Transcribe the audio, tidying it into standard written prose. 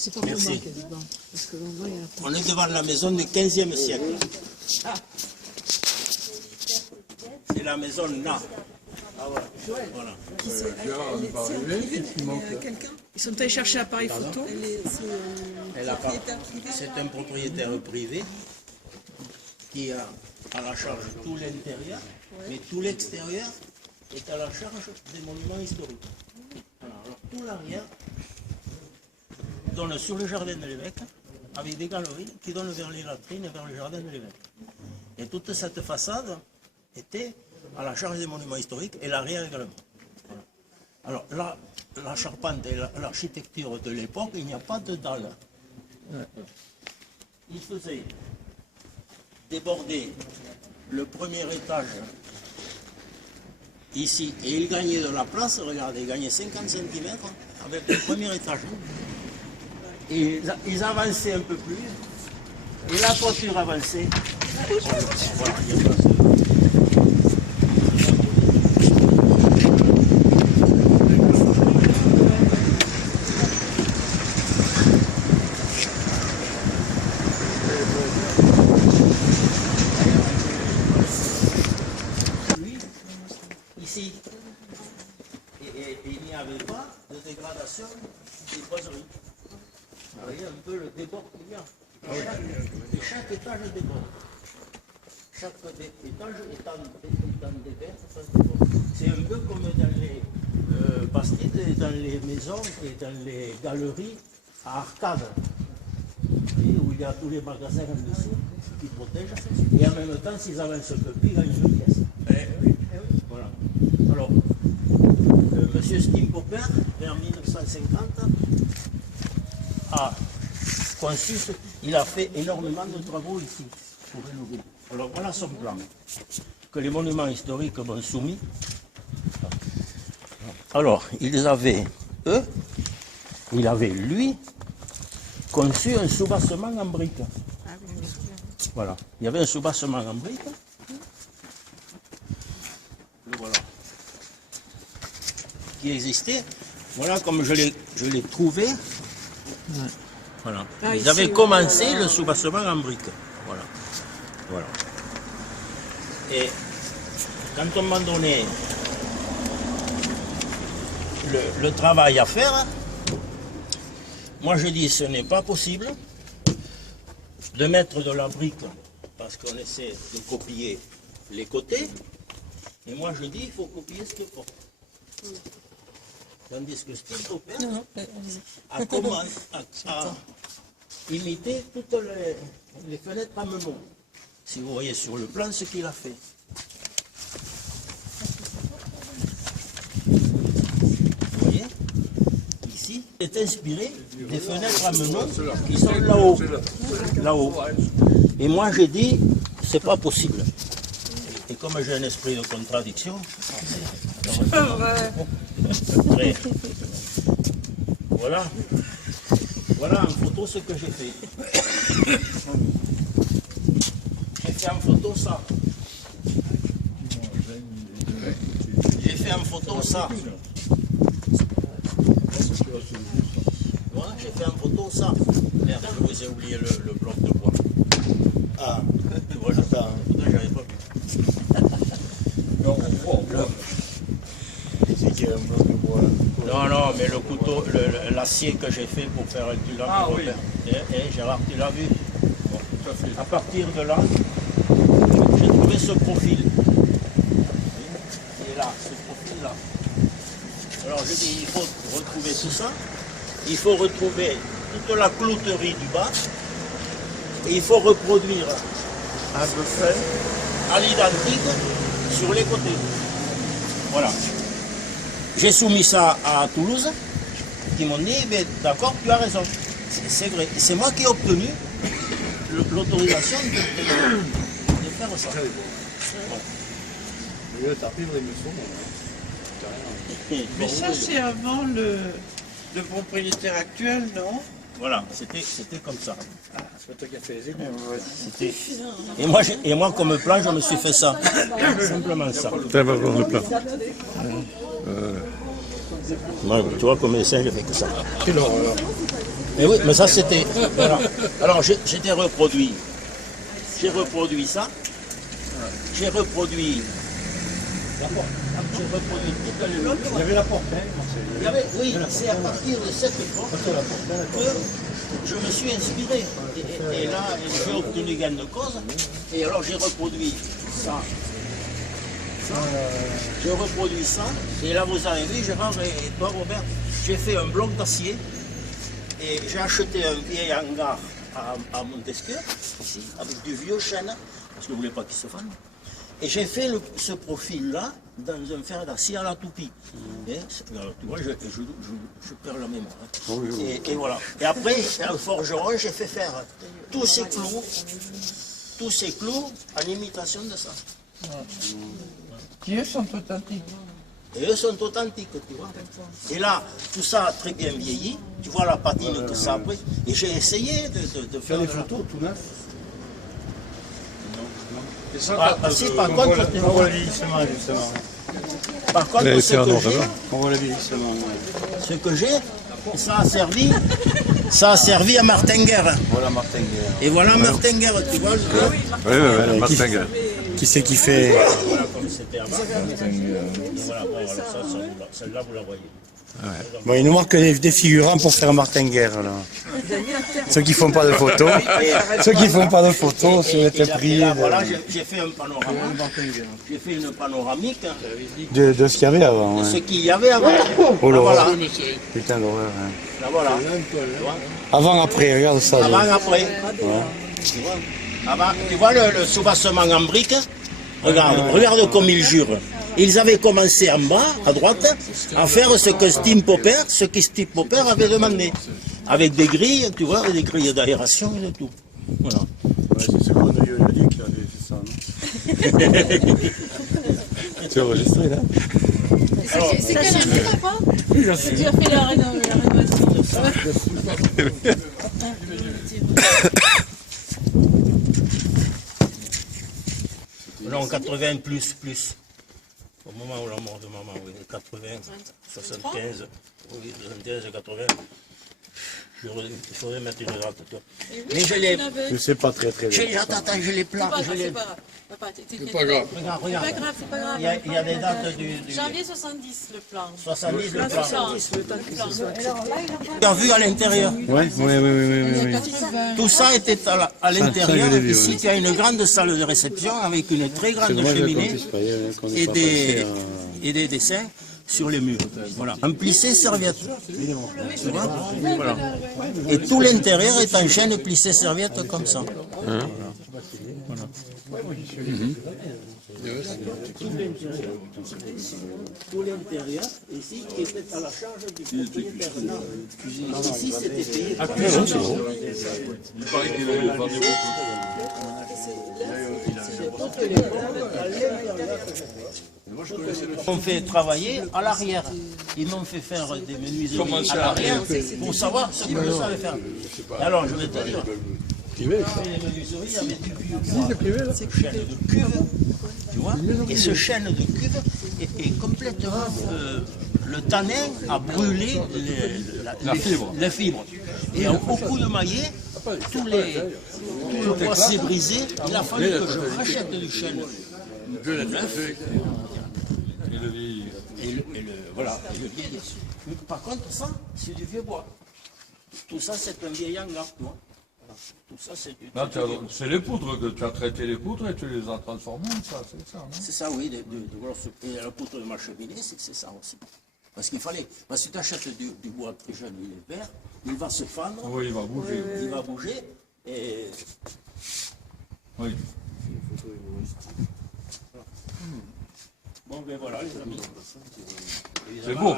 C'est pas pour moi Merci. quasiment. Parce que l'endroit, il y a pas. On est devant la maison du 15e siècle. C'est la maison Na. Ah ouais. Voilà. Ils sont allés chercher l'appareil photo. C'est un propriétaire privé qui a à la charge tout l'intérieur, mais tout l'extérieur est à la charge des monuments historiques. Alors tout l'arrière donne sur le jardin de l'évêque, avec des galeries qui donnent vers les latrines et vers le jardin de l'évêque. Et toute cette façade était à la charge des monuments historiques et l'arrière également. Voilà. Alors là, la charpente et l'architecture de l'époque, il n'y a pas de dalle. Il faisait déborder le premier étage ici et il gagnait de la place, regardez, il gagnait 50 cm avec le premier étage. Et ils avançaient un peu plus et la toiture avançait. Voilà, il y a pas de... Ici, et il n'y avait pas de dégradation des boiseries. Vous voyez un peu le débord qu'il y a. Et chaque étage déborde. Chaque étage est en débord. C'est un peu comme dans les bastides, et dans les maisons et dans les galeries à arcades. Où il y a tous les magasins en dessous qui protègent. Et en même temps, s'ils avancent un peu plus, ils gagnent une pièce. Voilà. Alors, M. Stimpopper, vers 1950, a conçu, il a fait énormément de travaux ici pour rénover. Alors voilà son plan, que les monuments historiques m'ont soumis. Alors, ils avaient, eux, il avait, lui, conçu un soubassement en briques. Voilà, il y avait un soubassement en briques. Le voilà. Qui existait. Voilà comme je l'ai trouvé. Voilà. Ah, Ils ici, avaient oui, commencé voilà. le soubassement en briques. Voilà. Voilà. Et quand on m'a donné le travail à faire, moi je dis ce n'est pas possible de mettre de la brique parce qu'on essaie de copier les côtés. Et moi je dis il faut copier ce qui est fort. Tandis que Stimpopper a commencé à imiter toutes les fenêtres à meneaux. Si vous voyez sur le plan ce qu'il a fait. Vous voyez? Ici, est inspiré des fenêtres à meneaux qui sont là-haut. Là-haut. Et moi j'ai dit, c'est pas possible. Et comme j'ai un esprit de contradiction, après, voilà. Voilà en photo ce que j'ai fait. J'ai fait en photo ça. J'ai fait en photo ça. Voilà, j'ai fait en photo ça. Merde, je vous ai oublié le bloc de bois. Ah, tu vois, j'avais pas vu. Non, Non, non, mais le couteau, l'acier que j'ai fait pour faire, tu l'as vu, Robert. Et Gérard, tu l'as vu. Bon. À partir de là, j'ai trouvé ce profil. Et là, ce profil-là. Alors je dis, il faut retrouver tout ça. Il faut retrouver toute la clouterie du bas. Et il faut reproduire à peu près à l'identique sur les côtés. Voilà. J'ai soumis ça à Toulouse, qui m'ont dit, mais d'accord, tu as raison. C'est vrai. C'est moi qui ai obtenu l'autorisation de faire ça. Mais ça, c'est avant le propriétaire actuel, non? Voilà, c'était comme ça. C'était- Et moi, comme plan, je me suis fait ça. Simplement ça. Ça va voir le plan. Moi, tu vois, comme essaie, je fais que ça. Quelle horreur. Mais oui, mais ça c'était. Voilà. Alors j'étais reproduit. J'ai reproduit ça. J'ai reproduit. J'ai reproduit toute le long. Il y avait la porte, hein, Il y avait, oui, c'est à partir de cette époque que je me suis inspiré. Et là, j'ai obtenu gain de cause. Et alors j'ai reproduit ça. J'ai reproduit ça. Et là, vous avez vu, Gérard et toi, Robert, j'ai fait un bloc d'acier. Et j'ai acheté un vieil hangar à Montesquieu, ici, avec du vieux chêne, parce que je ne voulais pas qu'il se fane. Et j'ai fait ce profil-là dans un fer d'acier à la toupie. Et, alors, tu vois, je perds la mémoire. Hein. Et voilà. Et après, au forgeron, j'ai fait faire tous ces clous en imitation de ça. Qui eux sont authentiques. Et eux sont authentiques, tu vois. Et là, tout ça a très bien vieilli. Tu vois la patine que ça a pris. Et j'ai essayé de faire des la- photos tout neuf. si, par contre, On voit le vieillissement, justement. par contre, Mais ce c'est en que noir et j'ai, blanc. On voit le vieillissement. ce que j'ai, ça a servi à Martin Guerre. Voilà Martin Guerre. Et voilà Martin Guerre, tu vois. Oui, Martin Guerre. Qui c'est qui fait Voilà comme c'était avant. Et voilà, bon, alors celle-là, vous la voyez. Bon, il nous manque des figurants pour faire Martin Guerre, là. Ceux qui font pas de photos. Ceux qui font pas de photos, sur les pris Là, voilà, j'ai fait un panorama. J'ai fait une panoramique de ce qu'il y avait avant. de Hein. ce qu'il y avait avant. Oh Là, voilà. l'horreur. Putain l'horreur. Hein. Là, voilà. Avant, après, regarde ça. Avant, là. après. Tu vois, avant, tu vois le soubassement en briques. Regarde comme ils jurent. Ils avaient commencé en bas, à droite, à faire ce que Steve Popper avait demandé. Avec des grilles, tu vois, des grilles d'aération et tout. Voilà. Ouais, c'est ce qu'on a dit qui avait fait ça, non? Tu es enregistré là? C'est quelle année, papa? Tu as fait la rénovation. Non, 80 plus. Au moment où la mort de maman, oui, 80, 75, oui, 75 et 80. Il faudrait mettre une date, toi. Mais je l'ai. Je sais pas très bien. Attends, je l'ai plat. C'est Je pas l'ai. grave. Papa, c'est pas grave. Regarde, C'est regarde. pas grave, c'est pas grave. Il y a des dates du Janvier 70, le plan. 70, le plan. Le temps que ce soit accepté. Tu as vu à l'intérieur. Oui. Tout ça était à l'intérieur. je l'ai vu, Ici, ouais. tu as une grande salle de réception avec une très grande cheminée et des dessins sur les murs. Voilà. Un plissé serviette. Tu vois. Voilà. Et tout l'intérieur est en chaîne plissé serviette comme ça. Tout l'intérieur, ici, était à la charge du propriétaire. Ici, c'était payé. Ils m'ont fait travailler à l'arrière. Ils m'ont fait faire des menuiseries à l'arrière pour savoir ce que je savais faire. Alors, je vais te dire, les menuiseries, il y avait du vieux bois, chaîne de cuve, tu vois, et ce chêne de cuve est complètement... le tanin a brûlé les fibres. Et au coup de maillet, tout le bois s'est brisé. Il a fallu que je rachète du chêne neuf. Voilà, et le vieil. Par contre, ça, c'est du vieux bois. Tout ça, c'est un vieil hangar, tu vois. Voilà. Tout ça, c'est du... C'est les poudres que tu as traité les poudres et tu les as transformées, ça, c'est ça, non? C'est ça, oui, de grosses... Et la poutre de ma cheminée, c'est ça aussi. Parce qu'il fallait... Parce que tu achètes du bois très jeune, il est vert, il va se fendre, Oui, il va bouger. il va bouger, et... Oui. Bon, ben voilà, les amis. C'est beau.